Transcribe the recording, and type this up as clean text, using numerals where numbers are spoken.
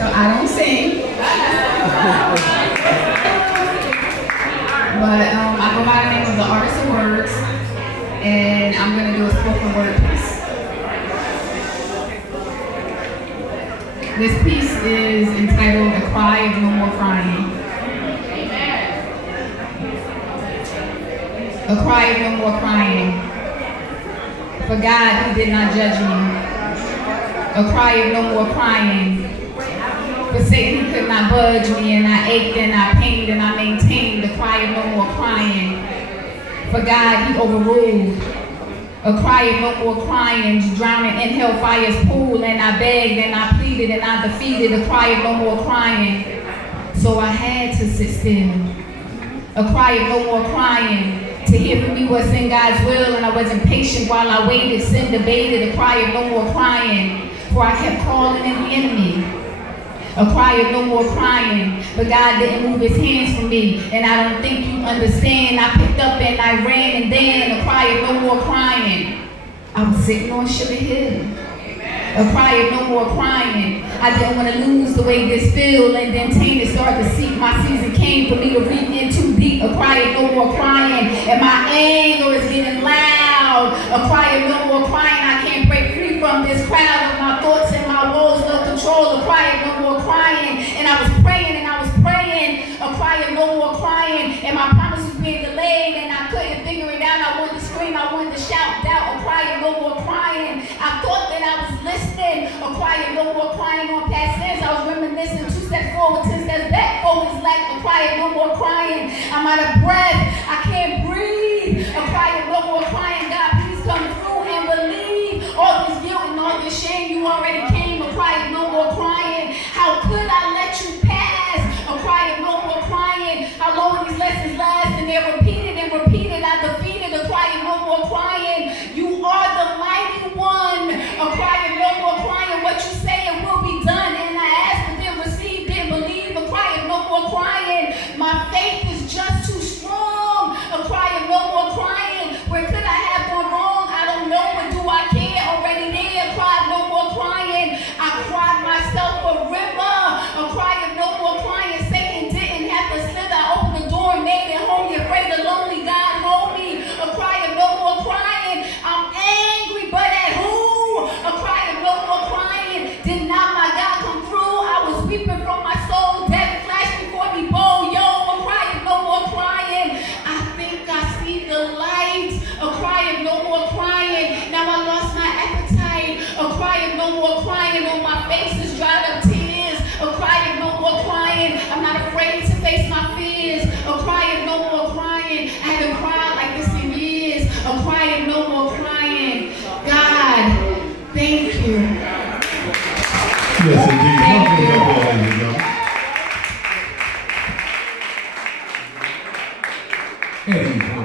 So I don't sing, but I go by the name of the Artist of Words, and I'm going to do a spoken word piece. This piece is entitled "A Cry of No More Crying." A cry of no more crying. For God, He did not judge me. A cry of no more crying. For Satan, He could not budge me, and I ached and I pained and I maintained. A cry of no more crying. For God, He overruled. A cry of no more crying, drowning in hellfire's pool, and I begged and I pleaded and I defeated. A cry of no more crying. So I had to sit still. A cry of no more crying. To hear from me what's in God's will, and I wasn't patient while I waited. Sin debated. A cry of no more crying, for I kept calling in the enemy. A cry of no more crying, but God didn't move His hands from me, and I don't think you understand. I picked up and I ran, and then a cry of no more crying. I was sitting on Sugar Hill. A cry of no more crying. I didn't want to lose the way this feel, and then tainted started to seep. My season came for me to reach in too deep. A cry of no more crying, and my anger is getting loud. A cry of no more crying. I can't break free from this crowd of my thoughts and my woes, no control. A cry of no more crying, and I was praying and I was praying. A cry of no more crying, and my promise was being delayed, and I couldn't figure it out. I wanted to scream, I wanted to shout, doubt. A cry of no more crying. I thought that I was listening. A cry of no more crying on past sins. I was reminiscing, 2 steps forward, 10 steps back. Focus like a cry of no more crying. I'm out of breath. I can't breathe. A cry of no more crying. God, please come through and relieve all this guilt and all this shame. You already came. A cry of no more crying. How could I let you pass? A cry of no more crying. How long will these lessons last? And they're repeated and repeated. I defeated. A cry of no more crying. You are the mighty one. A cry of no more crying. What you say it will be done. And I asked, but then received, then believe. A cry of no more crying. My faith is just too strong. A cry of no more crying. Where could I have gone wrong? I don't know, but do I care? Already there. A cry of no more crying. I cried myself a river. A cry of no more crying. Satan didn't have to slither. I opened the door and made it home. You're afraid of lonely. God hold me. A cry of no more crying. I'm angry, but at who? A cry of no more crying. Did not my God come through? I was weeping from my soul. Death flashed before me. Bow, yo. A cry of no more crying. I think I see the light. A cry of no more crying. Now I lost my appetite. A cry of no more crying. On my face is dried up tears. A cry of no more crying. I'm not afraid to face my fears. A cry of no more crying. I haven't cried like this in years. A cry of no more crying. God, thank you. Yes, indeed. Thank you. Ladies and gentlemen.